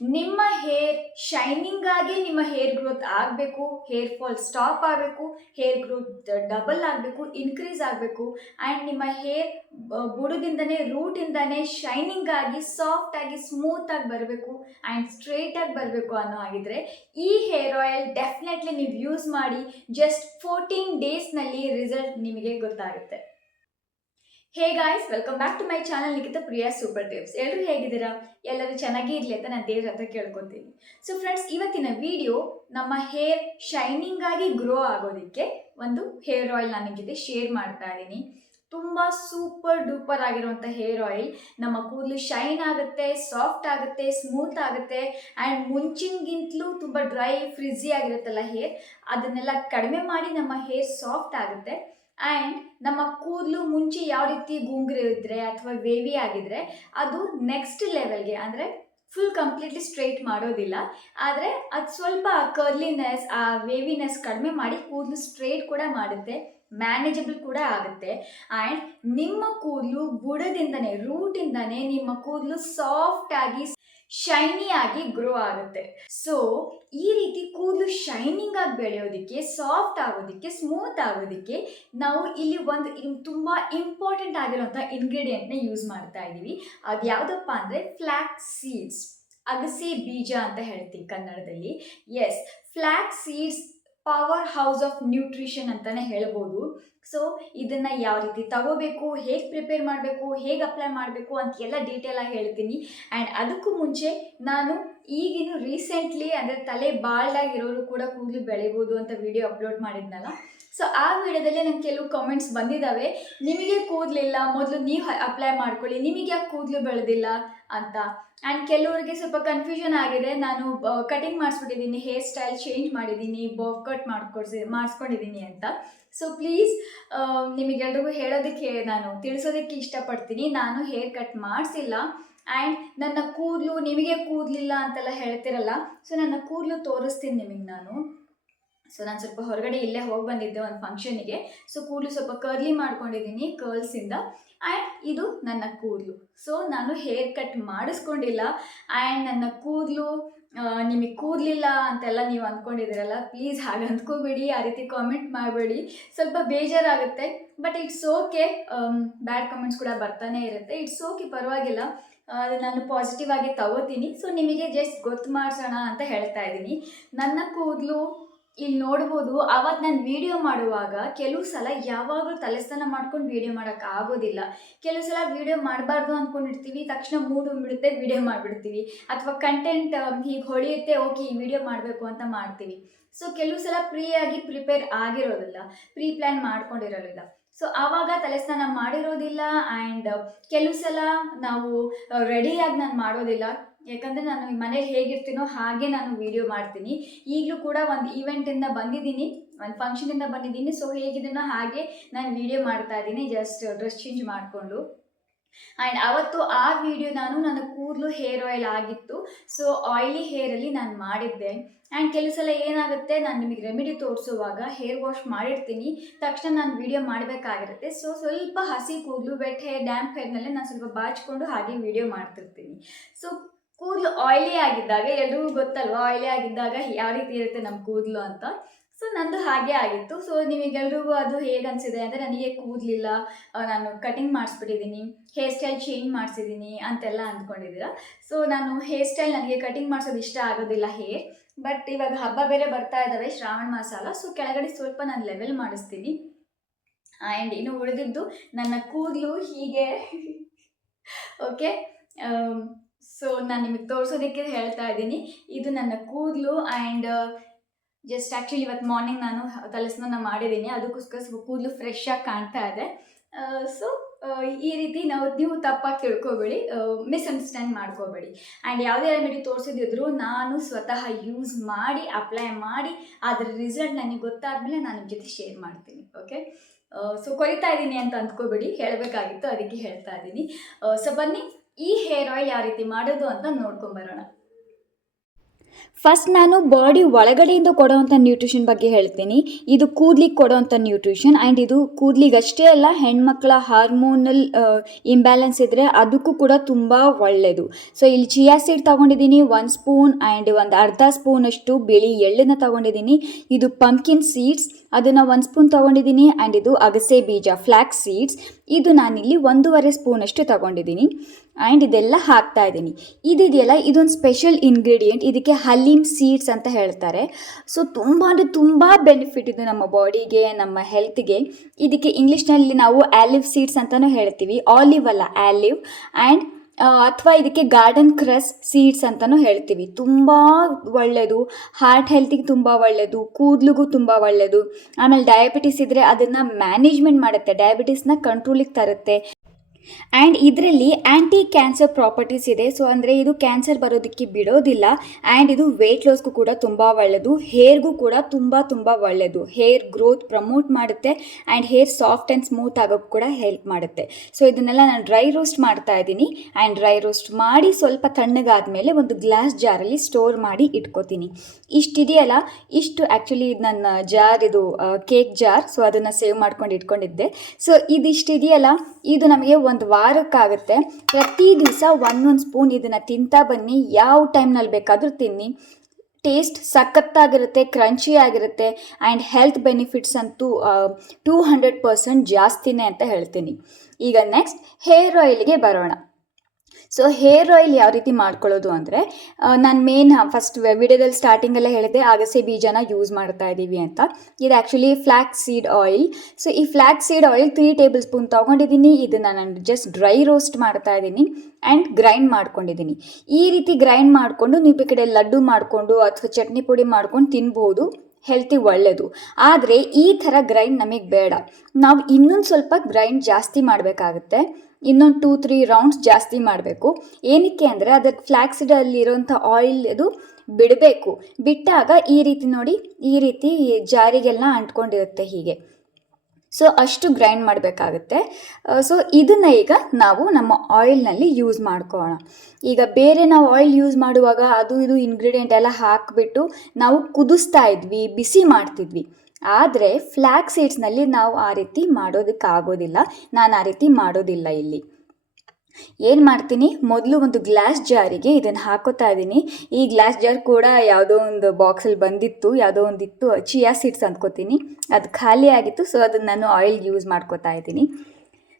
ನಿಮ್ಮ hair shining ಆಗಿ ನಿಮ್ಮ ಹೇರ್ ಗ್ರೋತ್ ಆಗಬೇಕು, ಹೇರ್ ಫಾಲ್ ಸ್ಟಾಪ್ ಆಗಬೇಕು, ಹೇರ್ ಗ್ರೋತ್ ಡಬಲ್ ಆಗಬೇಕು, ಇನ್ಕ್ರೀಸ್ ಆಗಬೇಕು ಆ್ಯಂಡ್ ನಿಮ್ಮ ಹೇರ್ ಬುಡದಿಂದನೇ ರೂಟಿಂದನೇ ಶೈನಿಂಗ್ ಆಗಿ ಸಾಫ್ಟ್ ಆಗಿ ಸ್ಮೂತ್ ಆಗಿ ಬರಬೇಕು ಆ್ಯಂಡ್ ಸ್ಟ್ರೇಟ್ ಆಗಿ ಬರಬೇಕು ಅನ್ನೋ ಆಗಿದ್ರೆ ಈ ಹೇರ್ ಆಯಿಲ್ ಡೆಫಿನೆಟ್ಲಿ ನೀವು ಯೂಸ್ ಮಾಡಿ. ಜಸ್ಟ್ 14 ಡೇಸ್ನಲ್ಲಿ ರಿಸಲ್ಟ್ ನಿಮಗೆ ಗೊತ್ತಾಗುತ್ತೆ. Hey guys, welcome back to my channel Nikhita Priya super tips. ಎಲ್ಲರೂ ಹೇಗಿದ್ದೀರಾ? ಎಲ್ಲರೂ ಚೆನ್ನಾಗೇ ಇರಲಿ ಅಂತ ನಾನು ದೇವ್ರ ಹತ್ರ ಕೇಳ್ಕೊತೀನಿ. ಸೊ ಫ್ರೆಂಡ್ಸ್, ಇವತ್ತಿನ ವಿಡಿಯೋ ನಮ್ಮ ಹೇರ್ ಶೈನಿಂಗ್ ಆಗಿ ಗ್ರೋ ಆಗೋದಕ್ಕೆ ಒಂದು ಹೇರ್ ಆಯಿಲ್ ನಾನು ನಿಮ್ಮ ಜೊತೆ ಶೇರ್ ಮಾಡ್ತಾ ಇದ್ದೀನಿ. ತುಂಬ ಸೂಪರ್ ಡೂಪರ್ ಆಗಿರುವಂಥ ಹೇರ್ ಆಯಿಲ್. ನಮ್ಮ ಕೂದಲು ಶೈನ್ ಆಗುತ್ತೆ, ಸಾಫ್ಟ್ ಆಗುತ್ತೆ, ಸ್ಮೂತ್ ಆಗುತ್ತೆ ಆ್ಯಂಡ್ ಮುಂಚಿನಗಿಂತಲೂ ತುಂಬ ಡ್ರೈ ಫ್ರಿಝಿ ಆಗಿರುತ್ತಲ್ಲ ಹೇರ್, ಅದನ್ನೆಲ್ಲ ಕಡಿಮೆ ಮಾಡಿ ನಮ್ಮ ಹೇರ್ ಸಾಫ್ಟ್ ಆಗುತ್ತೆ. ಆ್ಯಂಡ್ ನಮ್ಮ ಕೂದಲು ಮುಂಚೆ ಯಾವ ರೀತಿ ಗುಂಗುರು ಇದ್ದರೆ ಅಥವಾ ವೇವಿ ಆಗಿದ್ರೆ ಅದು ನೆಕ್ಸ್ಟ್ ಲೆವೆಲ್ಗೆ, ಅಂದರೆ ಫುಲ್ ಕಂಪ್ಲೀಟ್ಲಿ ಸ್ಟ್ರೈಟ್ ಮಾಡೋದಿಲ್ಲ, ಆದರೆ ಅದು ಸ್ವಲ್ಪ ಕರ್ಲಿನೆಸ್, ಆ ವೇವಿನೆಸ್ ಕಡಿಮೆ ಮಾಡಿ ಕೂದಲು ಸ್ಟ್ರೈಟ್ ಕೂಡ ಮಾಡುತ್ತೆ, ಮ್ಯಾನೇಜಬಲ್ ಕೂಡ ಆಗುತ್ತೆ. ಆ್ಯಂಡ್ ನಿಮ್ಮ ಕೂದಲು ಬುಡದಿಂದನೇ ರೂಟಿಂದನೇ ನಿಮ್ಮ ಕೂದಲು ಸಾಫ್ಟ್ ಆಗಿ ಶೈನಿ ಆಗಿ ಗ್ರೋ ಆಗುತ್ತೆ. ಸೊ ಈ ರೀತಿ ಕೂದಲು ಶೈನಿಂಗ್ ಆಗಿ ಬೆಳೆಯೋದಕ್ಕೆ, ಸಾಫ್ಟ್ ಆಗೋದಕ್ಕೆ, ಸ್ಮೂತ್ ಆಗೋದಕ್ಕೆ ನಾವು ಇಲ್ಲಿ ಒಂದು ತುಂಬ ಇಂಪಾರ್ಟೆಂಟ್ ಆಗಿರುವಂಥ ಇಂಗ್ರೀಡಿಯೆಂಟ್ನ ಯೂಸ್ ಮಾಡ್ತಾ ಇದ್ದೀವಿ. ಅದು ಯಾವುದಪ್ಪ ಅಂದರೆ ಫ್ಲ್ಯಾಕ್ಸ್ ಸೀಡ್ಸ್, ಅಗಸೆ ಬೀಜ ಅಂತ ಹೇಳ್ತೀವಿ ಕನ್ನಡದಲ್ಲಿ. Yes, flax seeds powerhouse ನ್ಯೂಟ್ರಿಷನ್ ಅಂತಲೇ ಹೇಳ್ಬೋದು. ಸೊ ಇದನ್ನು ಯಾವ ರೀತಿ ತಗೋಬೇಕು, ಹೇಗೆ ಪ್ರಿಪೇರ್ ಮಾಡಬೇಕು, ಹೇಗೆ ಅಪ್ಲೈ ಮಾಡಬೇಕು ಅಂತ ಎಲ್ಲ ಡೀಟೇಲಾಗಿ ಹೇಳ್ತೀನಿ. ಆ್ಯಂಡ್ ಅದಕ್ಕೂ ಮುಂಚೆ ನಾನು ಈಗಿನ ರೀಸೆಂಟ್ಲಿ ಅಂದರೆ ತಲೆ ಬಾಲ್ಡಾಗಿರೋರು ಕೂಡ ಕೂದಲು ಬೆಳಿಬೋದು ಅಂತ ವಿಡಿಯೋ ಅಪ್ಲೋಡ್ ಮಾಡಿದ್ನಲ್ಲ. ಸೊ ಆ ವಿಡಿಯೋದಲ್ಲಿ ನಂಗೆ ಕೆಲವು ಕಮೆಂಟ್ಸ್ ಬಂದಿದ್ದಾವೆ, ನಿಮಗೆ ಕೂದಲಿಲ್ಲ ಮೊದಲು ನೀವು ಅಪ್ಲೈ ಮಾಡ್ಕೊಳ್ಳಿ, ನಿಮಗೆ ಯಾಕೆ ಕೂದಲು ಬೆಳೆದಿಲ್ಲ ಅಂತ. ಆ್ಯಂಡ್ ಕೆಲವರಿಗೆ ಸ್ವಲ್ಪ ಕನ್ಫ್ಯೂಷನ್ ಆಗಿದೆ. ನಾನು ಕಟಿಂಗ್ ಮಾಡಿಸ್ಬಿಟ್ಟಿದ್ದೀನಿ, ಹೇರ್ ಸ್ಟೈಲ್ ಚೇಂಜ್ ಮಾಡಿದ್ದೀನಿ, ಬಾಬ್ ಕಟ್ ಮಾಡಿಸ್ಕೊಂಡಿದ್ದೀನಿ ಅಂತ. ಸೊ ಪ್ಲೀಸ್ ನಿಮಗೆಲ್ರಿಗೂ ಹೇಳೋದಕ್ಕೆ, ನಾನು ತಿಳಿಸೋದಕ್ಕೆ ಇಷ್ಟಪಡ್ತೀನಿ, ನಾನು ಹೇರ್ ಕಟ್ ಮಾಡಿಸಿಲ್ಲ. ಆ್ಯಂಡ್ ನನ್ನ ಕೂದಲು ನಿಮಗೆ ಕೂದಲಿಲ್ಲ ಅಂತೆಲ್ಲ ಹೇಳ್ತಿರಲ್ಲ, ಸೊ ನನ್ನ ಕೂದಲು ತೋರಿಸ್ತೀನಿ ನಿಮಗೆ ನಾನು. ಸೊ ನಾನು ಸ್ವಲ್ಪ ಹೊರಗಡೆ ಇಲ್ಲೇ ಹೋಗಿ ಬಂದಿದ್ದೆ ಒಂದು ಫಂಕ್ಷನಿಗೆ. ಸೊ ಕೂದಲು ಸ್ವಲ್ಪ ಕರ್ಲಿ ಮಾಡ್ಕೊಂಡಿದ್ದೀನಿ ಕರ್ಲ್ಸಿಂದ. ಆ್ಯಂಡ್ ಇದು ನನ್ನ ಕೂದಲು. ಸೊ ನಾನು ಹೇರ್ ಕಟ್ ಮಾಡಿಸ್ಕೊಂಡಿಲ್ಲ. ಆ್ಯಂಡ್ ನನ್ನ ಕೂದಲು ನಿಮಗೆ ಕೂದಲಿಲ್ಲ ಅಂತೆಲ್ಲ ನೀವು ಅಂದ್ಕೊಂಡಿದ್ದೀರಲ್ಲ, ಪ್ಲೀಸ್ ಹಾಗೆ ಅಂದ್ಕೋಬೇಡಿ, ಆ ರೀತಿ ಕಾಮೆಂಟ್ ಮಾಡಬೇಡಿ. ಸ್ವಲ್ಪ ಬೇಜಾರಾಗುತ್ತೆ, but it's okay. Bad comments ಕೂಡ ಬರ್ತಾನೆ ಇರುತ್ತೆ, ಇಟ್ಸ್ ಓಕೆ, ಪರವಾಗಿಲ್ಲ. ಅದು ನಾನು ಪಾಸಿಟಿವ್ ಆಗಿ ತಗೋತೀನಿ. ಸೊ ನಿಮಗೆ ಜಸ್ಟ್ ಗೊತ್ತು ಮಾಡಿಸೋಣ ಅಂತ ಹೇಳ್ತಾ ಇದ್ದೀನಿ. ನನ್ನ ಕೂದಲು ಇಲ್ಲಿ ನೋಡ್ಬೋದು. ಅವತ್ತು ನಾನು ವೀಡಿಯೋ ಮಾಡುವಾಗ ಕೆಲವು ಸಲ ಯಾವಾಗಲೂ ತಲೆ ಸ್ನಾನ ಮಾಡ್ಕೊಂಡು ವೀಡಿಯೋ ಮಾಡೋಕ್ಕೆ ಆಗೋದಿಲ್ಲ. ಕೆಲವು ಸಲ ವೀಡಿಯೋ ಮಾಡಬಾರ್ದು ಅಂದ್ಕೊಂಡಿರ್ತೀವಿ, ತಕ್ಷಣ ಮೂಡ್ ಬಂದ್ಬಿಡುತ್ತೆ, ವೀಡಿಯೋ ಮಾಡಿಬಿಡ್ತೀವಿ. ಅಥವಾ ಕಂಟೆಂಟ್ ಹೀಗೆ ಹೊಳೆಯುತ್ತೆ, ಓಕೆ ಈ ವಿಡಿಯೋ ಮಾಡಬೇಕು ಅಂತ ಮಾಡ್ತೀವಿ. ಸೊ ಕೆಲವು ಸಲ ಫ್ರೀಯಾಗಿ ಪ್ರಿಪೇರ್ ಆಗಿರೋದಿಲ್ಲ, ಪ್ರೀ ಪ್ಲ್ಯಾನ್ ಮಾಡ್ಕೊಂಡಿರೋದಿಲ್ಲ. ಸೊ ಆವಾಗ ತಲೆ ಸ್ನಾನ ಮಾಡಿರೋದಿಲ್ಲ. ಆ್ಯಂಡ್ ಕೆಲವು ಸಲ ನಾವು ರೆಡಿಯಾಗಿ ನಾನು ಮಾಡೋದಿಲ್ಲ, ಯಾಕಂದರೆ ನಾನು ಮನೇಲಿ ಹೇಗಿರ್ತೀನೋ ಹಾಗೆ ನಾನು ವೀಡಿಯೋ ಮಾಡ್ತೀನಿ. ಈಗಲೂ ಕೂಡ ಒಂದು ಈವೆಂಟಿಂದ ಬಂದಿದ್ದೀನಿ, ಒಂದು ಫಂಕ್ಷನಿಂದ ಬಂದಿದ್ದೀನಿ. ಸೊ ಹೇಗಿದ್ದೀನೋ ಹಾಗೆ ನಾನು ವೀಡಿಯೋ ಮಾಡ್ತಾ ಇದ್ದೀನಿ, ಜಸ್ಟ್ ಡ್ರೆಸ್ ಚೇಂಜ್ ಮಾಡಿಕೊಂಡು. ಆ್ಯಂಡ್ ಅವತ್ತು ಆ ವಿಡಿಯೋ ನನ್ನ ಕೂದಲು ಹೇರ್ ಆಯಿಲ್ ಆಗಿತ್ತು. ಸೊ ಆಯಿಲಿ ಹೇರಲ್ಲಿ ನಾನು ಮಾಡಿದ್ದೆ. ಆ್ಯಂಡ್ ಕೆಲವು ಸಲ ಏನಾಗುತ್ತೆ, ನಾನು ನಿಮಗೆ ರೆಮಿಡಿ ತೋರಿಸುವಾಗ ಹೇರ್ ವಾಶ್ ಮಾಡಿರ್ತೀನಿ, ತಕ್ಷಣ ನಾನು ವೀಡಿಯೋ ಮಾಡಬೇಕಾಗಿರುತ್ತೆ. ಸೊ ಸ್ವಲ್ಪ ಹಸಿ ಕೂದಲು, ವೆಟ್ ಹೇರ್, ಡ್ಯಾಂಪ್ ಹೇರ್ನಲ್ಲೇ ನಾನು ಸ್ವಲ್ಪ ಬಾಚಿಕೊಂಡು ಹಾಗೆ ವೀಡಿಯೋ ಮಾಡ್ತಿರ್ತೀನಿ. ಸೊ ಕೂದಲು ಆಯಿಲಿ ಆಗಿದ್ದಾಗ, ಎಲ್ರಿಗೂ ಗೊತ್ತಲ್ವ ಆಯಿಲಿ ಆಗಿದ್ದಾಗ ಯಾವ ರೀತಿ ಇರುತ್ತೆ ನಮ್ಮ ಕೂದಲು ಅಂತ. ಸೊ ನಂದು ಹಾಗೆ ಆಗಿತ್ತು. ಸೊ ನಿಮಗೆಲ್ರಿಗೂ ಅದು ಹೇಗೆ ಅನಿಸಿದೆ ಅಂದರೆ, ನನಗೆ ಕೂದಲಿಲ್ಲ, ನಾನು ಕಟಿಂಗ್ ಮಾಡಿಸ್ಬಿಟ್ಟಿದ್ದೀನಿ, ಹೇರ್ ಸ್ಟೈಲ್ ಚೇಂಜ್ ಮಾಡಿಸಿದ್ದೀನಿ ಅಂತೆಲ್ಲ ಅಂದ್ಕೊಂಡಿದ್ದೀರಾ. ಸೊ ನಾನು ಹೇರ್ ಸ್ಟೈಲ್, ನನಗೆ ಕಟಿಂಗ್ ಮಾಡಿಸೋದು ಇಷ್ಟ ಆಗೋದಿಲ್ಲ ಹೇರ್. ಬಟ್ ಇವಾಗ ಹಬ್ಬ ಬೇರೆ ಬರ್ತಾ ಇದ್ದಾವೆ, ಶ್ರಾವಣ ಮಾಸ ಅಲ್ಲ. ಸೊ ಕೆಳಗಡೆ ಸ್ವಲ್ಪ ನಾನು ಲೆವೆಲ್ ಮಾಡಿಸ್ತೀನಿ. ಆ್ಯಂಡ್ ಇನ್ನು ಉಳಿದಿದ್ದು ನನ್ನ ಕೂದಲು ಹೀಗೆ ಓಕೆ. ಸೊ ನಾನು ನಿಮಗೆ ತೋರಿಸೋದಕ್ಕೆ ಹೇಳ್ತಾ ಇದ್ದೀನಿ, ಇದು ನನ್ನ ಕೂದಲು. ಆ್ಯಂಡ್ ಜಸ್ಟ್ ಆ್ಯಕ್ಚುಲಿ ಇವತ್ತು ಮಾರ್ನಿಂಗ್ ನಾನು ತಲೆ ಸ್ನಾನ ಮಾಡಿದ್ದೀನಿ, ಅದಕ್ಕೋಸ್ಕರ ಸ್ವಲ್ಪ ಕೂದಲು ಫ್ರೆಶ್ ಆಗಿ ಕಾಣ್ತಾ ಇದೆ. ಸೊ ಈ ರೀತಿ ನೀವು ತಪ್ಪಾಗಿ ತಿಳ್ಕೊಬೇಡಿ, ಮಿಸ್ಅಂಡರ್ಸ್ಟ್ಯಾಂಡ್ ಮಾಡ್ಕೋಬೇಡಿ. ಆ್ಯಂಡ್ ಯಾವುದೇ ರೆಮಿಡಿ ತೋರಿಸಿದ್ರು ನಾನು ಸ್ವತಃ ಯೂಸ್ ಮಾಡಿ, ಅಪ್ಲೈ ಮಾಡಿ, ಅದರ ರಿಸಲ್ಟ್ ನನಗೆ ಗೊತ್ತಾದಮೇಲೆ ನಾನು ನಿಮ್ಮ ಜೊತೆ ಶೇರ್ ಮಾಡ್ತೀನಿ. ಓಕೆ. ಸೊ ಕೊರಿತಾ ಇದ್ದೀನಿ ಅಂತ ಅಂದ್ಕೋಬೇಡಿ, ಹೇಳಬೇಕಾಗಿತ್ತು ಅದಕ್ಕೆ ಹೇಳ್ತಾ ಇದ್ದೀನಿ. ಸೊ ಬನ್ನಿ ಈ ಹೇರ್ ಆಯಿಲ್ ಯಾವ ರೀತಿ ಮಾಡೋದು ಅಂತ ನೋಡ್ಕೊಂಬರೋಣ. ಫಸ್ಟ್ ನಾನು ಬಾಡಿ ಒಳಗಡೆಯಿಂದ ಕೊಡೋವಂಥ ನ್ಯೂಟ್ರಿಷನ್ ಬಗ್ಗೆ ಹೇಳ್ತೀನಿ. ಇದು ಕೂದಲಿಗೆ ಕೊಡೋವಂಥ ನ್ಯೂಟ್ರಿಷನ್ ಆ್ಯಂಡ್ ಇದು ಕೂದಲಿಗಷ್ಟೇ ಅಲ್ಲ, ಹೆಣ್ಮಕ್ಳ ಹಾರ್ಮೋನಲ್ ಇಂಬ್ಯಾಲೆನ್ಸ್ ಇದ್ದರೆ ಅದಕ್ಕೂ ಕೂಡ ತುಂಬ ಒಳ್ಳೆಯದು. ಸೊ ಇಲ್ಲಿ ಚಿಯಾ ಸೀಡ್ ತೊಗೊಂಡಿದ್ದೀನಿ 1 ಸ್ಪೂನ್ ಆ್ಯಂಡ್ ಒಂದು ಅರ್ಧ ಸ್ಪೂನಷ್ಟು ಬಿಳಿ ಎಳ್ಳನ್ನು ತೊಗೊಂಡಿದ್ದೀನಿ. ಇದು ಪಂಪ್ಕಿನ್ ಸೀಡ್ಸ್, ಅದನ್ನು 1 ಸ್ಪೂನ್ ತೊಗೊಂಡಿದ್ದೀನಿ. ಆ್ಯಂಡ್ ಇದು ಅಗಸೆ ಬೀಜ ಫ್ಲ್ಯಾಕ್ಸ್ ಸೀಡ್ಸ್, ಇದು ನಾನಿಲ್ಲಿ 1.5 ಸ್ಪೂನಷ್ಟು ತೊಗೊಂಡಿದ್ದೀನಿ. ಆ್ಯಂಡ್ ಇದೆಲ್ಲ ಹಾಕ್ತಾ ಇದ್ದೀನಿ. ಇದೆಯಲ್ಲ, ಇದೊಂದು ಸ್ಪೆಷಲ್ ಇಂಗ್ರೀಡಿಯೆಂಟ್, ಇದಕ್ಕೆ ಹಲೀಮ್ ಸೀಡ್ಸ್ ಅಂತ ಹೇಳ್ತಾರೆ. ಸೊ ತುಂಬ ಅಂದರೆ ತುಂಬ ಬೆನಿಫಿಟ್ ಇದು ನಮ್ಮ ಬಾಡಿಗೆ, ನಮ್ಮ ಹೆಲ್ತ್ಗೆ. ಇದಕ್ಕೆ ಇಂಗ್ಲೀಷ್ನಲ್ಲಿ ನಾವು ಆಲಿವ್ ಸೀಡ್ಸ್ ಅಂತಲೂ ಹೇಳ್ತೀವಿ, ಆಲಿವ್ ಅಲ್ಲ ಆಲಿವ್. ಆ್ಯಂಡ್ ಅಥವಾ ಇದಕ್ಕೆ ಗಾರ್ಡನ್ ಕ್ರಸ್ ಸೀಡ್ಸ್ ಅಂತಲೂ ಹೇಳ್ತೀವಿ. ತುಂಬ ಒಳ್ಳೆಯದು, ಹಾರ್ಟ್ ಹೆಲ್ತಿಗೆ ತುಂಬ ಒಳ್ಳೆಯದು, ಕೂದಲಿಗೂ ತುಂಬ ಒಳ್ಳೆಯದು. ಆಮೇಲೆ ಡಯಾಬಿಟಿಸ್ ಇದ್ದರೆ ಅದನ್ನು ಮ್ಯಾನೇಜ್ಮೆಂಟ್ ಮಾಡುತ್ತೆ, ಡಯಾಬಿಟಿಸ್ನ ಕಂಟ್ರೋಲಿಗೆ ತರುತ್ತೆ. ಆ್ಯಂಡ್ ಇದರಲ್ಲಿ ಆ್ಯಂಟಿ ಕ್ಯಾನ್ಸರ್ ಪ್ರಾಪರ್ಟೀಸ್ ಇದೆ. ಸೊ ಅಂದರೆ ಇದು ಕ್ಯಾನ್ಸರ್ ಬರೋದಕ್ಕೆ ಬಿಡೋದಿಲ್ಲ. ಆ್ಯಂಡ್ ಇದು ವೆಯ್ಟ್ ಲಾಸ್ಗೂ ಕೂಡ ತುಂಬ ಒಳ್ಳೆಯದು, ಹೇರ್ಗೂ ಕೂಡ ತುಂಬ ಒಳ್ಳೆಯದು. ಹೇರ್ ಗ್ರೋತ್ ಪ್ರಮೋಟ್ ಮಾಡುತ್ತೆ and hair soft and smooth ಆಗೋಕ್ಕೆ ಕೂಡ ಹೆಲ್ಪ್ ಮಾಡುತ್ತೆ. ಸೊ ಇದನ್ನೆಲ್ಲ ನಾನು ಡ್ರೈ ರೋಸ್ಟ್ ಮಾಡ್ತಾ ಇದ್ದೀನಿ. ಆ್ಯಂಡ್ ಡ್ರೈ ರೋಸ್ಟ್ ಮಾಡಿ ಸ್ವಲ್ಪ ತಣ್ಣಗಾದ್ಮೇಲೆ ಒಂದು ಗ್ಲಾಸ್ ಜಾರಲ್ಲಿ ಸ್ಟೋರ್ ಮಾಡಿ ಇಟ್ಕೋತೀನಿ. ಇಷ್ಟಿದೆಯಲ್ಲ, ಇಷ್ಟು ಆ್ಯಕ್ಚುಲಿ ನನ್ನ ಜಾರ್, ಇದು ಕೇಕ್ ಜಾರ್. ಸೊ ಅದನ್ನು ಸೇವ್ ಮಾಡ್ಕೊಂಡು ಇಟ್ಕೊಂಡಿದ್ದೆ. ಸೊ ಇದಿಷ್ಟಿದೆಯಲ್ಲ, ಇದು ನಮಗೆ ಒಂದು ವಾರಕ್ಕಾಗುತ್ತೆ. ಪ್ರತಿ ದಿವಸ 1 ಸ್ಪೂನ್ ಇದನ್ನು ತಿಂತಾ ಬನ್ನಿ. ಯಾವ ಟೈಮ್ನಲ್ಲಿ ಬೇಕಾದರೂ ತಿನ್ನಿ. ಟೇಸ್ಟ್ ಸಖತ್ತಾಗಿರುತ್ತೆ, ಕ್ರಂಚಿ ಆಗಿರುತ್ತೆ. ಆ್ಯಂಡ್ ಹೆಲ್ತ್ ಬೆನಿಫಿಟ್ಸ್ ಅಂತೂ 200% ಜಾಸ್ತಿನೇ ಅಂತ ಹೇಳ್ತೀನಿ. ಈಗ ನೆಕ್ಸ್ಟ್ ಹೇರ್ ಆಯಿಲ್ಗೆ ಬರೋಣ. ಸೊ ಹೇರ್ ಆಯಿಲ್ ಯಾವ ರೀತಿ ಮಾಡ್ಕೊಳ್ಳೋದು ಅಂದರೆ, ನಾನು ಫಸ್ಟ್ ವಿಡಿಯೋದಲ್ಲಿ ಸ್ಟಾರ್ಟಿಂಗಲ್ಲೇ ಹೇಳಿದೆ ಅಗಸೆ ಬೀಜನ ಯೂಸ್ ಮಾಡ್ತಾ ಇದ್ದೀವಿ ಅಂತ. ಇದು actually flax seed oil. So ಈ flax seed oil 3 tablespoon ತೊಗೊಂಡಿದ್ದೀನಿ. ಇದನ್ನು ನಾನು ಜಸ್ಟ್ ಡ್ರೈ ರೋಸ್ಟ್ ಮಾಡ್ತಾ ಇದ್ದೀನಿ ಆ್ಯಂಡ್ ಗ್ರೈಂಡ್ ಮಾಡ್ಕೊಂಡಿದ್ದೀನಿ. ಈ ರೀತಿ ಗ್ರೈಂಡ್ ಮಾಡಿಕೊಂಡು ನೀವು ಈ ಕಡೆ ಲಡ್ಡು ಮಾಡಿಕೊಂಡು ಅಥವಾ ಚಟ್ನಿ ಪುಡಿ ಮಾಡ್ಕೊಂಡು ತಿನ್ಬೋದು, ಹೆಲ್ತಿಗೆ ಒಳ್ಳೆಯದು. ಆದರೆ ಈ ಥರ ಗ್ರೈಂಡ್ ನಮಗೆ ಬೇಡ, ನಾವು ಇನ್ನೊಂದು ಸ್ವಲ್ಪ ಗ್ರೈಂಡ್ ಜಾಸ್ತಿ ಮಾಡಬೇಕಾಗುತ್ತೆ. ಇನ್ನೊಂದು 2-3 ರೌಂಡ್ಸ್ ಜಾಸ್ತಿ ಮಾಡಬೇಕು. ಏನಕ್ಕೆ ಅಂದರೆ ಅದಕ್ಕೆ ಫ್ಲ್ಯಾಕ್ಸಿಡಲ್ಲಿರೋಂಥ ಆಯಿಲ್ ಅದು ಬಿಡಬೇಕು. ಬಿಟ್ಟಾಗ ಈ ರೀತಿ ನೋಡಿ, ಈ ರೀತಿ ಜಾರಿಗೆಲ್ಲ ಅಂಟ್ಕೊಂಡಿರುತ್ತೆ ಹೀಗೆ. ಸೊ ಅಷ್ಟು ಗ್ರೈಂಡ್ ಮಾಡಬೇಕಾಗುತ್ತೆ. ಸೊ ಇದನ್ನು ಈಗ ನಾವು ನಮ್ಮ ಆಯಿಲ್ನಲ್ಲಿ ಯೂಸ್ ಮಾಡ್ಕೊಳ್ಳೋಣ. ಈಗ ಬೇರೆ ನಾವು ಆಯಿಲ್ ಯೂಸ್ ಮಾಡುವಾಗ ಅದು ಇದು ಇಂಗ್ರೀಡಿಯೆಂಟ್ ಎಲ್ಲ ಹಾಕಿಬಿಟ್ಟು ನಾವು ಕುದಿಸ್ತಾ ಇದ್ವಿ, ಬಿಸಿ ಮಾಡ್ತಿದ್ವಿ. ಆದರೆ ಫ್ಲ್ಯಾಕ್ಸ್ ಸೀಡ್ಸ್ನಲ್ಲಿ ನಾವು ಆ ರೀತಿ ಮಾಡೋದಕ್ಕಾಗೋದಿಲ್ಲ. ನಾನು ಆ ರೀತಿ ಮಾಡೋದಿಲ್ಲ. ಇಲ್ಲಿ ಏನು ಮಾಡ್ತೀನಿ, ಮೊದಲು ಒಂದು ಗ್ಲಾಸ್ ಜಾರಿಗೆ ಇದನ್ನು ಹಾಕೋತಾ ಇದ್ದೀನಿ. ಈ ಗ್ಲಾಸ್ ಜಾರ್ ಕೂಡ ಯಾವುದೋ ಒಂದು ಬಾಕ್ಸಲ್ಲಿ ಬಂದಿತ್ತು, ಯಾವುದೋ ಒಂದಿತ್ತು ಚಿಯಾ ಸೀಡ್ಸ್ ಅಂದ್ಕೋತೀನಿ, ಅದು ಖಾಲಿ ಆಗಿತ್ತು. ಸೊ ಅದನ್ನು ನಾನು ಆಯಿಲ್ ಯೂಸ್ ಮಾಡ್ಕೋತಾ ಇದ್ದೀನಿ.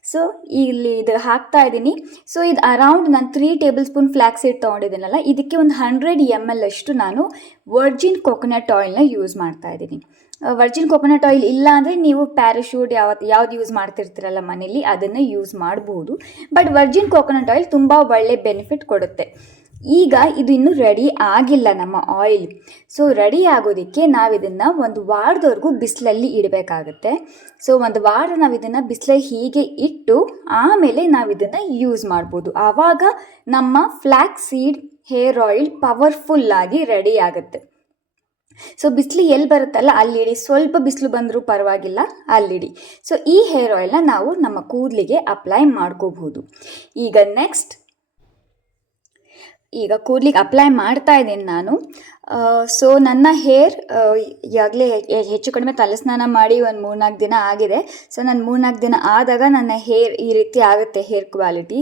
ಸೊ ಇಲ್ಲಿ ಇದು ಹಾಕ್ತಾ ಇದ್ದೀನಿ. ಸೊ ಇದು ಅರೌಂಡ್ ನಾನು 3 ಟೇಬಲ್ ಸ್ಪೂನ್ ಫ್ಲ್ಯಾಕ್ಸ್ ಸೀಡ್ ತೊಗೊಂಡಿದ್ದೀನಲ್ಲ, ಇದಕ್ಕೆ ಒಂದು 100 ml ಅಷ್ಟು ನಾನು ವರ್ಜಿನ್ ಕೊಕೊನಟ್ ಆಯಿಲ್ನ ಯೂಸ್ ಮಾಡ್ತಾ ಇದ್ದೀನಿ. ವರ್ಜಿನ್ ಕೊಕೊನಟ್ ಆಯಿಲ್ ಇಲ್ಲ ಅಂದರೆ ನೀವು ಪ್ಯಾರಾಶೂಟ್ ಯಾವ್ದು ಯೂಸ್ ಮಾಡ್ತಿರ್ತೀರಲ್ಲ ಮನೇಲಿ, ಅದನ್ನು ಯೂಸ್ ಮಾಡ್ಬೋದು. ಬಟ್ ವರ್ಜಿನ್ ಕೊಕೊನಟ್ ಆಯಿಲ್ ತುಂಬ ಒಳ್ಳೆ ಬೆನಿಫಿಟ್ ಕೊಡುತ್ತೆ. ಈಗ ಇದು ಇನ್ನೂ ರೆಡಿ ಆಗಿಲ್ಲ ನಮ್ಮ ಆಯಿಲ್. ಸೊ ರೆಡಿ ಆಗೋದಕ್ಕೆ ನಾವು ಇದನ್ನು ಒಂದು ವಾರದವರೆಗೂ ಬಿಸಿಲಲ್ಲಿ ಇಡಬೇಕಾಗುತ್ತೆ. ಸೊ ಒಂದು ವಾರ ನಾವು ಇದನ್ನು ಬಿಸಿಲಲ್ಲಿ ಹೀಗೆ ಇಟ್ಟು ಆಮೇಲೆ ನಾವು ಇದನ್ನು ಯೂಸ್ ಮಾಡ್ಬೋದು. ಆವಾಗ ನಮ್ಮ ಫ್ಲ್ಯಾಕ್ಸ್ ಸೀಡ್ ಹೇರ್ ಆಯಿಲ್ ಪವರ್ಫುಲ್ಲಾಗಿ ರೆಡಿ ಆಗುತ್ತೆ. ಸೊ ಬಿಸಿಲು ಎಲ್ಲಿ ಬರುತ್ತಲ್ಲ ಅಲ್ಲಿಡಿ, ಸ್ವಲ್ಪ ಬಿಸಿಲು ಬಂದರೂ ಪರವಾಗಿಲ್ಲ, ಅಲ್ಲಿಡಿ. ಸೊ ಈ ಹೇರ್ ಆಯಿಲ್ನ ನಾವು ನಮ್ಮ ಕೂದಲಿಗೆ ಅಪ್ಲೈ ಮಾಡ್ಕೋಬಹುದು. ಈಗ ಕೂದಲಿಗೆ ಅಪ್ಲೈ ಮಾಡ್ತಾ ಇದ್ದೀನಿ ನಾನು. ಸೊ ನನ್ನ ಹೇರ್ ಈಗಾಗಲೇ ಹೆಚ್ಚು ಕಡಿಮೆ ತಲೆಸ್ನಾನ ಮಾಡಿ ಒಂದು 3-4 ದಿನ ಆಗಿದೆ. ಸೊ ನಾನು 3-4 ದಿನ ಆದಾಗ ನನ್ನ ಹೇರ್ ಈ ರೀತಿ ಆಗುತ್ತೆ. ಹೇರ್ ಕ್ವಾಲಿಟಿ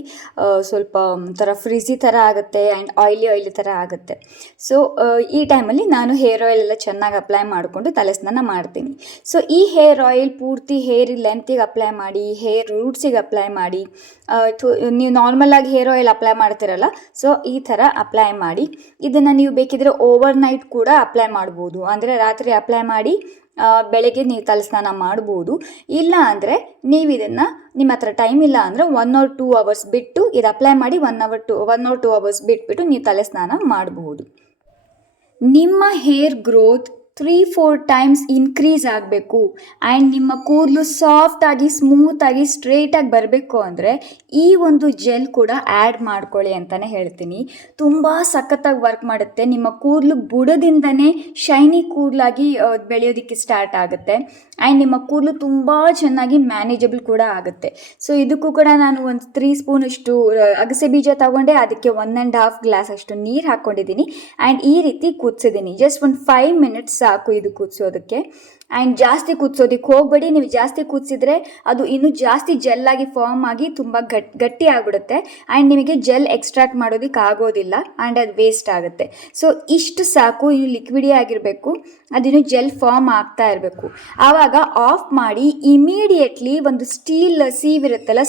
ಸ್ವಲ್ಪ ಒಂಥರ ಫ್ರಿಝಿ ಥರ ಆಗುತ್ತೆ ಆ್ಯಂಡ್ ಆಯಿಲಿ ಥರ ಆಗುತ್ತೆ. ಸೊ ಈ ಟೈಮಲ್ಲಿ ನಾನು ಹೇರ್ ಆಯಿಲ್ ಎಲ್ಲ ಚೆನ್ನಾಗಿ ಅಪ್ಲೈ ಮಾಡಿಕೊಂಡು ತಲೆಸ್ನಾನ ಮಾಡ್ತೀನಿ. ಸೊ ಈ ಹೇರ್ ಆಯಿಲ್ ಪೂರ್ತಿ ಹೇರ್ ಲೆಂತಿಗೆ ಅಪ್ಲೈ ಮಾಡಿ, ಹೇರ್ ರೂಟ್ಸಿಗೆ ಅಪ್ಲೈ ಮಾಡಿ, ನೀವು ನಾರ್ಮಲಾಗಿ ಹೇರ್ ಆಯಿಲ್ ಅಪ್ಲೈ ಮಾಡ್ತಿರಲ್ಲ, ಸೊ ಈ ಥರ ಅಪ್ಲೈ ಮಾಡಿ. ಇದನ್ನು ನೀವು ಬೇಕಿದ್ರೆ ಓವರ್ನೈಟ್ ಕೂಡ ಅಪ್ಲೈ ಮಾಡ್ಬೋದು. ಅಂದರೆ ರಾತ್ರಿ ಅಪ್ಲೈ ಮಾಡಿ ಬೆಳಗ್ಗೆ ನೀವು ತಲೆಸ್ನಾನ ಮಾಡ್ಬೋದು. ಇಲ್ಲ ಅಂದರೆ ನೀವು ಇದನ್ನು ನಿಮ್ಮ ಹತ್ರ ಟೈಮ್ ಇಲ್ಲ ಅಂದರೆ 1 or 2 hours ಬಿಟ್ಟು ಇದು ಅಪ್ಲೈ ಮಾಡಿ 1 or 2 hours ಬಿಟ್ಬಿಟ್ಟು ನೀವು ತಲೆಸ್ನಾನ ಮಾಡಬಹುದು. ನಿಮ್ಮ ಹೇರ್ ಗ್ರೋತ್ 3-4 ಟೈಮ್ಸ್ ಇನ್ಕ್ರೀಸ್ ಆಗಬೇಕು ಆ್ಯಂಡ್ ನಿಮ್ಮ ಕೂದಲು ಸಾಫ್ಟಾಗಿ ಸ್ಮೂತಾಗಿ ಸ್ಟ್ರೇಟಾಗಿ ಬರಬೇಕು ಅಂದರೆ ಈ ಒಂದು ಜೆಲ್ ಕೂಡ ಆ್ಯಡ್ ಮಾಡ್ಕೊಳ್ಳಿ ಅಂತಲೇ ಹೇಳ್ತೀನಿ. ತುಂಬ ಸಖತ್ತಾಗಿ ವರ್ಕ್ ಮಾಡುತ್ತೆ. ನಿಮ್ಮ ಕೂದಲು ಬುಡದಿಂದನೇ ಶೈನಿ ಕೂದಲಾಗಿ ಬೆಳೆಯೋದಕ್ಕೆ ಸ್ಟಾರ್ಟ್ ಆಗುತ್ತೆ ಆ್ಯಂಡ್ ನಿಮ್ಮ ಕೂದಲು ತುಂಬ ಚೆನ್ನಾಗಿ ಮ್ಯಾನೇಜಬಲ್ ಕೂಡ ಆಗುತ್ತೆ. ಸೊ ಇದಕ್ಕೂ ಕೂಡ ನಾನು ಒಂದು 3 ಸ್ಪೂನಷ್ಟು ಅಗಸೆ ಬೀಜ ತಗೊಂಡೆ, ಅದಕ್ಕೆ 1.5 ಗ್ಲಾಸ್ ಅಷ್ಟು ನೀರು ಹಾಕ್ಕೊಂಡಿದ್ದೀನಿ ಆ್ಯಂಡ್ ಈ ರೀತಿ ಕುದಿಸಿದ್ದೀನಿ. ಜಸ್ಟ್ ಒಂದು 5 ಮಿನಿಟ್ಸ್ ಸಾಕು ಇದು ಕುದಿಸೋದಕ್ಕೆ. ಆ್ಯಂಡ್ ಜಾಸ್ತಿ ಕುದಿಸೋದಕ್ಕೆ ಹೋಗಬೇಡಿ. ನೀವು ಜಾಸ್ತಿ ಕುದಿಸಿದ್ರೆ ಅದು ಇನ್ನೂ ಜಾಸ್ತಿ ಜೆಲ್ಲಾಗಿ ಫಾರ್ಮ್ ಆಗಿ ತುಂಬ ಗಟ್ಟಿ ಆಗಿಬಿಡುತ್ತೆ ಆ್ಯಂಡ್ ನಿಮಗೆ ಜೆಲ್ ಎಕ್ಸ್ಟ್ರಾಕ್ಟ್ ಮಾಡೋದಕ್ಕೆ ಆಗೋದಿಲ್ಲ ಆ್ಯಂಡ್ ಅದು ವೇಸ್ಟ್ ಆಗುತ್ತೆ. ಸೊ ಇಷ್ಟು ಸಾಕು. ಇನ್ನು ಲಿಕ್ವಿಡಿ ಆಗಿರಬೇಕು, ಅದಿನ್ನು ಜೆಲ್ ಫಾರ್ಮ್ ಆಗ್ತಾ ಇರಬೇಕು. ಆವಾಗ ಆಫ್ ಮಾಡಿ ಇಮಿಡಿಯೇಟ್ಲಿ ಒಂದು ಸ್ಟೀಲ್ ಸೀವ್ ಇರುತ್ತಲ್ಲ,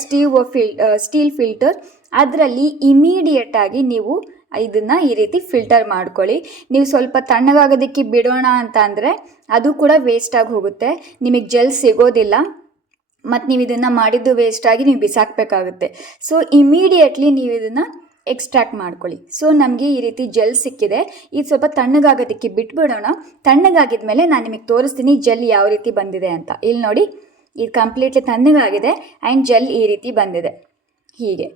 ಸ್ಟೀಲ್ ಫಿಲ್ಟರ್, ಅದರಲ್ಲಿ ಇಮಿಡಿಯೇಟಾಗಿ ನೀವು ಇದನ್ನು ಈ ರೀತಿ ಫಿಲ್ಟರ್ ಮಾಡ್ಕೊಳ್ಳಿ. ನೀವು ಸ್ವಲ್ಪ ತಣ್ಣಗಾಗೋದಕ್ಕೆ ಬಿಡೋಣ ಅಂತ ಅಂದರೆ ಅದು ಕೂಡ ವೇಸ್ಟಾಗಿ ಹೋಗುತ್ತೆ, ನಿಮಗೆ ಜೆಲ್ ಸಿಗೋದಿಲ್ಲ ಮತ್ತು ನೀವು ಇದನ್ನು ಮಾಡಿದ್ದು ವೇಸ್ಟಾಗಿ ನೀವು ಬಿಸಾಕಬೇಕಾಗುತ್ತೆ. ಸೊ ಇಮಿಡಿಯೇಟ್ಲಿ ನೀವು ಇದನ್ನು ಎಕ್ಸ್ಟ್ರಾಕ್ಟ್ ಮಾಡ್ಕೊಳ್ಳಿ. ಸೊ ನಮಗೆ ಈ ರೀತಿ ಜೆಲ್ ಸಿಕ್ಕಿದೆ. ಇದು ಸ್ವಲ್ಪ ತಣ್ಣಗಾಗೋದಕ್ಕೆ ಬಿಟ್ಬಿಡೋಣ. ತಣ್ಣಗಾಗಿದ ಮೇಲೆ ನಾನು ನಿಮಗೆ ತೋರಿಸ್ತೀನಿ ಜೆಲ್ ಯಾವ ರೀತಿ ಬಂದಿದೆ ಅಂತ. ಇಲ್ಲಿ ನೋಡಿ, ಇದು ಕಂಪ್ಲೀಟ್ಲಿ ತಣ್ಣಗಾಗಿದೆ ಆ್ಯಂಡ್ ಜೆಲ್ ಈ ರೀತಿ ಬಂದಿದೆ ಹೀಗೆ.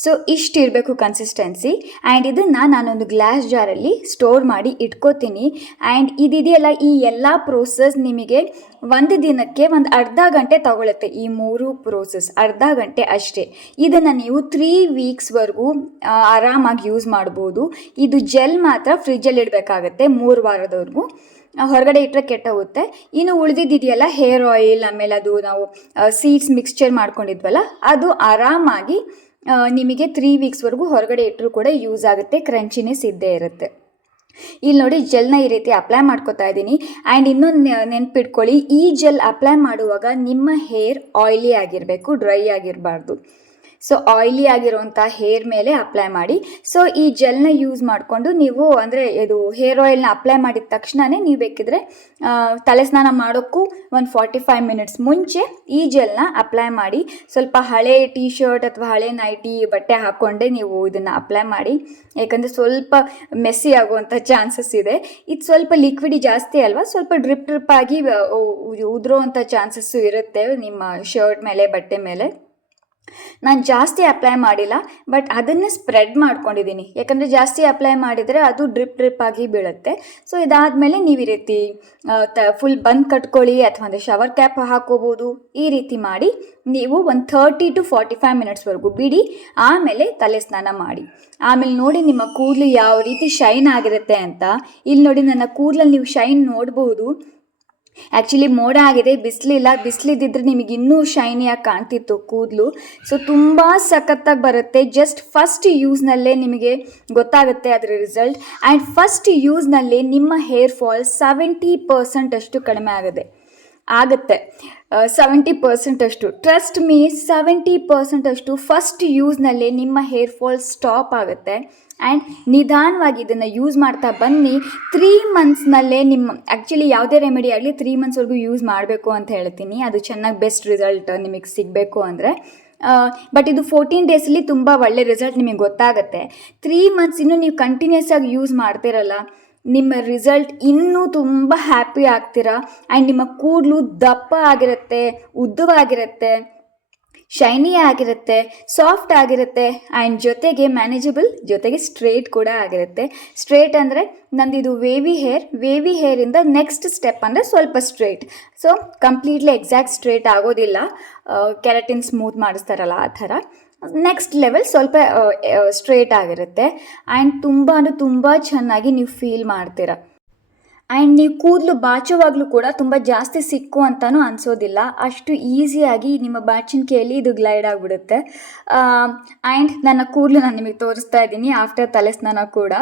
ಸೊ ಇಷ್ಟು ಇರಬೇಕು ಕನ್ಸಿಸ್ಟೆನ್ಸಿ ಆ್ಯಂಡ್ ಇದನ್ನು ನಾನೊಂದು ಗ್ಲಾಸ್ ಜಾರಲ್ಲಿ ಸ್ಟೋರ್ ಮಾಡಿ ಇಟ್ಕೋತೀನಿ. ಆ್ಯಂಡ್ ಇದಿದೆಯಲ್ಲ, ಈ ಎಲ್ಲ ಪ್ರೋಸೆಸ್ ನಿಮಗೆ ಒಂದು ದಿನಕ್ಕೆ ಒಂದು ಅರ್ಧ ಗಂಟೆ ತಗೊಳುತ್ತೆ. ಈ 3 ಪ್ರೋಸೆಸ್ ಅರ್ಧ ಗಂಟೆ ಅಷ್ಟೇ. ಇದನ್ನು ನೀವು 3 ವೀಕ್ಸ್ವರೆಗೂ ಆರಾಮಾಗಿ ಯೂಸ್ ಮಾಡ್ಬೋದು. ಇದು ಜೆಲ್ ಮಾತ್ರ ಫ್ರಿಜ್ಜಲ್ಲಿ ಇಡಬೇಕಾಗತ್ತೆ 3 ವಾರದವರೆಗೂ. ಹೊರಗಡೆ ಇಟ್ಟರೆ ಕೆಟ್ಟೋಗುತ್ತೆ. ಇನ್ನು ಉಳಿದಿದೆಯಲ್ಲ ಹೇರ್ ಆಯಿಲ್, ಆಮೇಲೆ ಅದು ನಾವು ಸೀಡ್ಸ್ ಮಿಕ್ಸ್ಚರ್ ಮಾಡ್ಕೊಂಡಿದ್ವಲ್ಲ, ಅದು ಆರಾಮಾಗಿ ನಿಮಗೆ 3 ವೀಕ್ಸ್ವರೆಗೂ ಹೊರಗಡೆ ಇಟ್ಟರೂ ಕೂಡ ಯೂಸ್ ಆಗುತ್ತೆ, ಕ್ರಂಚಿನೆಸ್ ಇದ್ದೇ ಇರುತ್ತೆ. ಇಲ್ಲಿ ನೋಡಿ, ಜೆಲ್ನ ಈ ರೀತಿ ಅಪ್ಲೈ ಮಾಡ್ಕೊತಾ ಇದ್ದೀನಿ. ಆ್ಯಂಡ್ ಇನ್ನೊಂದು ನೆನ್ಪಿಟ್ಕೊಳ್ಳಿ, ಈ ಜೆಲ್ ಅಪ್ಲೈ ಮಾಡುವಾಗ ನಿಮ್ಮ ಹೇರ್ ಆಯಿಲಿ ಆಗಿರಬೇಕು, ಡ್ರೈ ಆಗಿರಬಾರ್ದು. ಸೊ ಆಯಿಲಿ ಆಗಿರೋವಂಥ ಹೇರ್ ಮೇಲೆ ಅಪ್ಲೈ ಮಾಡಿ. ಸೊ ಈ ಜೆಲ್ನ ಯೂಸ್ ಮಾಡಿಕೊಂಡು ನೀವು ಅಂದರೆ ಇದು ಹೇರ್ ಆಯಿಲ್ನ ಅಪ್ಲೈ ಮಾಡಿದ ತಕ್ಷಣವೇ ನೀವು ಬೇಕಿದ್ರೆ ತಲೆ ಸ್ನಾನ ಮಾಡೋಕ್ಕೂ ಒಂದು 45 ಮಿನಿಟ್ಸ್ ಮುಂಚೆ ಈ ಜೆಲ್ನ ಅಪ್ಲೈ ಮಾಡಿ. ಸ್ವಲ್ಪ ಹಳೆ ಟೀ ಶರ್ಟ್ ಅಥವಾ ಹಳೆ ನೈಟಿ ಬಟ್ಟೆ ಹಾಕ್ಕೊಂಡೆ ನೀವು ಇದನ್ನು ಅಪ್ಲೈ ಮಾಡಿ, ಯಾಕಂದರೆ ಸ್ವಲ್ಪ ಮೆಸ್ಸಿ ಆಗುವಂಥ ಚಾನ್ಸಸ್ ಇದೆ. ಇದು ಸ್ವಲ್ಪ ಲಿಕ್ವಿಡಿ ಜಾಸ್ತಿ ಅಲ್ವಾ, ಸ್ವಲ್ಪ ಡ್ರಿಪ್ ಆಗಿ ಉದುರೋವಂಥ ಚಾನ್ಸಸ್ಸು ಇರುತ್ತೆ ನಿಮ್ಮ ಶರ್ಟ್ ಮೇಲೆ, ಬಟ್ಟೆ ಮೇಲೆ. ನಾನು ಜಾಸ್ತಿ ಅಪ್ಲೈ ಮಾಡಿಲ್ಲ, ಬಟ್ ಅದನ್ನು ಸ್ಪ್ರೆಡ್ ಮಾಡ್ಕೊಂಡಿದ್ದೀನಿ, ಯಾಕಂದರೆ ಜಾಸ್ತಿ ಅಪ್ಲೈ ಮಾಡಿದರೆ ಅದು ಡ್ರಿಪ್ ಆಗಿ ಬೀಳುತ್ತೆ. ಸೊ ಇದಾದಮೇಲೆ ನೀವು ಈ ರೀತಿ ಫುಲ್ ಬಂದ್ ಕಟ್ಕೊಳ್ಳಿ ಅಥವಾ ಅಂದರೆ ಶವರ್ ಕ್ಯಾಪ್ ಹಾಕೋಬೋದು. ಈ ರೀತಿ ಮಾಡಿ ನೀವು ಒಂದು 30 to 45 ಮಿನಿಟ್ಸ್ವರೆಗೂ ಬಿಡಿ, ಆಮೇಲೆ ತಲೆ ಸ್ನಾನ ಮಾಡಿ. ಆಮೇಲೆ ನೋಡಿ ನಿಮ್ಮ ಕೂದಲು ಯಾವ ರೀತಿ ಶೈನ್ ಆಗಿರುತ್ತೆ ಅಂತ. ಇಲ್ಲಿ ನೋಡಿ, ನನ್ನ ಕೂದಲಲ್ಲಿ ನೀವು ಶೈನ್ ನೋಡ್ಬೋದು. ಆ್ಯಕ್ಚುಲಿ ಮೋಡ ಆಗಿದೆ, ಬಿಸಿಲಿಲ್ಲ. ಬಿಸಿಲಿದ್ದಿದ್ರೆ ನಿಮಗೆ ಇನ್ನೂ ಶೈನಿಯಾಗಿ ಕಾಣ್ತಿತ್ತು ಕೂದಲು. ಸೊ ತುಂಬ ಸಖತ್ತಾಗಿ ಬರುತ್ತೆ. ಜಸ್ಟ್ ಫಸ್ಟ್ ಯೂಸ್ನಲ್ಲೇ ನಿಮಗೆ ಗೊತ್ತಾಗುತ್ತೆ ಅದರ ರಿಸಲ್ಟ್. ಆ್ಯಂಡ್ ಫಸ್ಟ್ ಯೂಸ್ನಲ್ಲೇ ನಿಮ್ಮ ಹೇರ್ ಫಾಲ್ 70% ಅಷ್ಟು ಕಡಿಮೆ ಆಗುತ್ತೆ. 70% ಅಷ್ಟು, ಟ್ರಸ್ಟ್ ಮೀ, 70% ಅಷ್ಟು ಫಸ್ಟ್ ಯೂಸ್ನಲ್ಲೇ ನಿಮ್ಮ ಹೇರ್ ಫಾಲ್ ಸ್ಟಾಪ್ ಆಗುತ್ತೆ. ಆ್ಯಂಡ್ ನಿಧಾನವಾಗಿ ಇದನ್ನು ಯೂಸ್ ಮಾಡ್ತಾ ಬನ್ನಿ. 3 ಮಂತ್ಸ್ನಲ್ಲೇ ಆ್ಯಕ್ಚುಲಿ ಯಾವುದೇ ರೆಮಿಡಿ ಆಗಲಿ 3 ಮಂತ್ಸ್ವರೆಗೂ ಯೂಸ್ ಮಾಡಬೇಕು ಅಂತ ಹೇಳ್ತೀನಿ, ಅದು ಚೆನ್ನಾಗಿ ಬೆಸ್ಟ್ ರಿಸಲ್ಟ್ ನಿಮಗೆ ಸಿಗಬೇಕು ಅಂದರೆ. ಬಟ್ ಇದು 14 ಡೇಸಲ್ಲಿ ತುಂಬ ಒಳ್ಳೆ ರಿಸಲ್ಟ್ ನಿಮಗೆ ಗೊತ್ತಾಗುತ್ತೆ. 3 ಮಂತ್ಸ್ ಇನ್ನೂ ನೀವು ಕಂಟಿನ್ಯೂಸ್ ಆಗಿ ಯೂಸ್ ಮಾಡ್ತಿರಲ್ಲ, ನಿಮ್ಮ ರಿಸಲ್ಟ್ ಇನ್ನೂ ತುಂಬ ಹ್ಯಾಪಿ ಆಗ್ತೀರಾ. ಆ್ಯಂಡ್ ನಿಮ್ಮ ಕೂದಲು ದಪ್ಪ ಆಗಿರುತ್ತೆ, ಉದ್ದವಾಗಿರುತ್ತೆ, ಶೈನಿ ಆಗಿರುತ್ತೆ, ಸಾಫ್ಟ್ ಆಗಿರುತ್ತೆ ಆ್ಯಂಡ್ ಜೊತೆಗೆ ಮ್ಯಾನೇಜಬಲ್, ಜೊತೆಗೆ ಸ್ಟ್ರೇಟ್ ಕೂಡ ಆಗಿರುತ್ತೆ. ಸ್ಟ್ರೇಟ್ ಅಂದರೆ ನಂದಿದು ವೇವಿ ಹೇರಿಂದ ನೆಕ್ಸ್ಟ್ ಸ್ಟೆಪ್ ಅಂದರೆ ಸ್ವಲ್ಪ straight. So completely exact straight ಆಗೋದಿಲ್ಲ, ಕೆರಾಟಿನ್ ಸ್ಮೂತ್ ಮಾಡಿಸ್ತಾರಲ್ಲ ಆ ಥರ. ನೆಕ್ಸ್ಟ್ ಲೆವೆಲ್ ಸ್ವಲ್ಪ ಸ್ಟ್ರೇಟ್ ಆಗಿರುತ್ತೆ ಆ್ಯಂಡ್ ತುಂಬ ಚೆನ್ನಾಗಿ ನೀವು ಫೀಲ್ ಮಾಡ್ತೀರಾ. ಆ್ಯಂಡ್ ನೀವು ಕೂದಲು ಬಾಚುವಾಗಲೂ ಕೂಡ ತುಂಬ ಜಾಸ್ತಿ ಸಿಕ್ಕು ಅಂತಲೂ ಅನಿಸೋದಿಲ್ಲ, ಅಷ್ಟು ಈಸಿಯಾಗಿ ನಿಮ್ಮ ಬಾಚಿನ್ಕೆಯಲ್ಲಿ ಇದು ಗ್ಲೈಡ್ ಆಗಿಬಿಡುತ್ತೆ. ಆ್ಯಂಡ್ ನನ್ನ ಕೂದಲು ನಾನು ನಿಮಗೆ ತೋರಿಸ್ತಾ ಇದ್ದೀನಿ ಆಫ್ಟರ್ ತಲೆ ಸ್ನಾನ ಕೂಡ.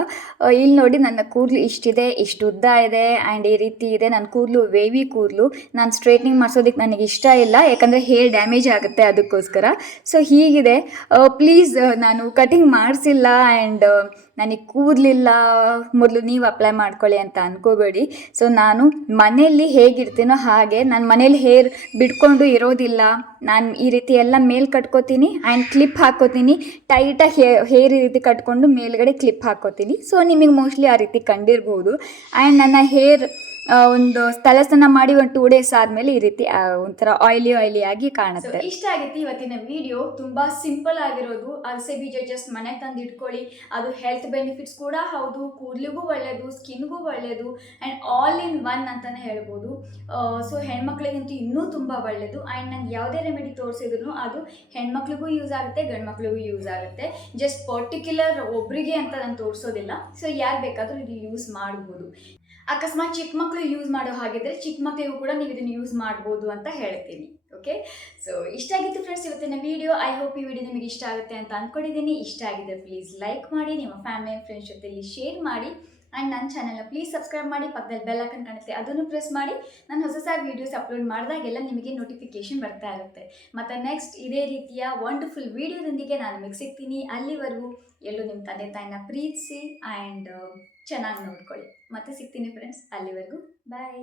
ಇಲ್ಲಿ ನೋಡಿ, ನನ್ನ ಕೂದಲು ಇಷ್ಟಿದೆ, ಇಷ್ಟು ಉದ್ದ ಇದೆ ಆ್ಯಂಡ್ ಈ ರೀತಿ ಇದೆ. ನನ್ನ ಕೂದಲು ವೇವಿ ಕೂದಲು. ನಾನು ಸ್ಟ್ರೈಟ್ನಿಂಗ್ ಮಾಡಿಸೋದಕ್ಕೆ ನನಗೆ ಇಷ್ಟ ಇಲ್ಲ, ಯಾಕಂದರೆ ಹೇರ್ ಡ್ಯಾಮೇಜ್ ಆಗುತ್ತೆ, ಅದಕ್ಕೋಸ್ಕರ. ಸೊ ಹೀಗಿದೆ. ಪ್ಲೀಸ್, ನಾನು ಕಟಿಂಗ್ ಮಾಡಿಸಿಲ್ಲ ಆ್ಯಂಡ್ ನನಗೆ ಕೂದಲಿಲ್ಲ, ಮೊದಲು ನೀವು ಅಪ್ಲೈ ಮಾಡ್ಕೊಳ್ಳಿ ಅಂತ ಅಂದ್ಕೋಬೇಡಿ. ಸೊ ನಾನು ಮನೆಯಲ್ಲಿ ಹೇಗಿರ್ತೀನೋ ಹಾಗೆ, ನಾನು ಮನೇಲಿ ಹೇರ್ ಬಿಟ್ಕೊಂಡು ಇರೋದಿಲ್ಲ. ನಾನು ಈ ರೀತಿ ಎಲ್ಲ ಮೇಲೆ ಕಟ್ಕೋತೀನಿ ಆ್ಯಂಡ್ ಕ್ಲಿಪ್ ಹಾಕ್ಕೋತೀನಿ. ಟೈಟಾಗಿ ಹೇರ್ ಈ ರೀತಿ ಕಟ್ಕೊಂಡು ಮೇಲ್ಗಡೆ ಕ್ಲಿಪ್ ಹಾಕ್ಕೋತೀನಿ. ಸೊ ನಿಮಗೆ ಮೋಸ್ಟ್ಲಿ ಆ ರೀತಿ ಕಂಡಿರ್ಬೋದು. ಆ್ಯಂಡ್ ನನ್ನ ಹೇರ್ ಒಂದು ತಲೆಸ್ನಾನ ಮಾಡಿ ಒಂದು 2 ಡೇಸ್ ಆದಮೇಲೆ ಈ ರೀತಿ ಒಂಥರ ಆಯಿಲಿ ಆಗಿ ಸೊ ಕಾಣುತ್ತೆ. ಇಷ್ಟ ಆಗಿತ್ತು ಇವತ್ತಿನ ವಿಡಿಯೋ. ತುಂಬ ಸಿಂಪಲ್ ಆಗಿರೋದು. ಅಗಸೆ ಬೀಜ ಜಸ್ಟ್ ಮನೆಗೆ ತಂದು ಇಟ್ಕೊಳ್ಳಿ. ಅದು ಹೆಲ್ತ್ ಬೆನಿಫಿಟ್ಸ್ ಕೂಡ ಹೌದು, ಕೂದಲಿಗೂ ಒಳ್ಳೆಯದು, ಸ್ಕಿನ್ಗೂ ಒಳ್ಳೆಯದು, ಆ್ಯಂಡ್ ಆಲ್ ಇನ್ ಒನ್ ಅಂತಲೇ ಹೇಳ್ಬೋದು. ಸೊ ಹೆಣ್ಮಕ್ಳಿಗಂತೂ ಇನ್ನೂ ತುಂಬ ಒಳ್ಳೆಯದು. ಆ್ಯಂಡ್ ನಂಗೆ ಯಾವುದೇ ರೆಮಿಡಿ ತೋರಿಸಿದ್ರು ಅದು ಹೆಣ್ಮಕ್ಳಿಗೂ ಯೂಸ್ ಆಗುತ್ತೆ, ಗಂಡು ಮಕ್ಳಿಗೂ ಯೂಸ್ ಆಗುತ್ತೆ. ಜಸ್ಟ್ ಪರ್ಟಿಕ್ಯುಲರ್ ಒಬ್ಬರಿಗೆ ಅಂತ ನಾನು ತೋರಿಸೋದಿಲ್ಲ. ಸೊ ಯಾರು ಬೇಕಾದರೂ ಇದು ಯೂಸ್ ಮಾಡ್ಬೋದು. ಅಕಸ್ಮಾತ್ ಚಿಕ್ಕ ಮಕ್ಕಳು ಯೂಸ್ ಮಾಡೋ ಹಾಗಿದ್ರೆ ಚಿಕ್ಕ ಮಕ್ಕಳಿಗೂ ಕೂಡ ನೀವು ಇದನ್ನು ಯೂಸ್ ಮಾಡ್ಬೋದು ಅಂತ ಹೇಳ್ತೀನಿ. ಓಕೆ, ಸೊ ಇಷ್ಟ ಆಗಿತ್ತು ಫ್ರೆಂಡ್ಸ್ ಇವತ್ತಿನ ವಿಡಿಯೋ. ಐ ಹೋಪ್ ಈ ವಿಡಿಯೋ ನಿಮಗೆ ಇಷ್ಟ ಆಗುತ್ತೆ ಅಂತ ಅಂದ್ಕೊಂಡಿದ್ದೀನಿ. ಇಷ್ಟ ಆಗಿದ್ರೆ ಪ್ಲೀಸ್ ಲೈಕ್ ಮಾಡಿ, ನಿಮ್ಮ ಫ್ಯಾಮಿಲಿ ಆ್ಯಂಡ್ ಫ್ರೆಂಡ್ಸ್ ಜೊತೆಲಿ ಶೇರ್ ಮಾಡಿ, ಆ್ಯಂಡ್ ನನ್ನ ಚಾನಲ್ನ ಪ್ಲೀಸ್ ಸಬ್ಸ್ಕ್ರೈಬ್ ಮಾಡಿ. ಪಕ್ಕದಲ್ಲಿ ಬೆಲ್ ಐಕಾನ್ ಕಾಣುತ್ತೆ, ಅದನ್ನು ಪ್ರೆಸ್ ಮಾಡಿ. ನಾನು ಹೊಸ ವೀಡಿಯೋಸ್ ಅಪ್ಲೋಡ್ ಮಾಡಿದಾಗೆಲ್ಲ ನಿಮಗೆ ನೋಟಿಫಿಕೇಶನ್ ಬರ್ತಾ ಇರುತ್ತೆ. ಮತ್ತು ನೆಕ್ಸ್ಟ್ ಇದೇ ರೀತಿಯ ವಂಡರ್ಫುಲ್ ವೀಡಿಯೋದೊಂದಿಗೆ ನಾನು ನಿಮಗೆ ಸಿಗ್ತೀನಿ. ಅಲ್ಲಿವರೆಗೂ ಎಲ್ಲರೂ ನಿಮ್ಮ ತಂದೆ ತಾಯಿನ ಪ್ರೀತಿಸಿ ಆ್ಯಂಡ್ ಚೆನ್ನಾಗಿ ನೋಡ್ಕೊಳ್ಳಿ. ಮತ್ತೆ ಸಿಗ್ತೀನಿ ಫ್ರೆಂಡ್ಸ್. ಅಲ್ಲಿವರೆಗೂ ಬಾಯ್.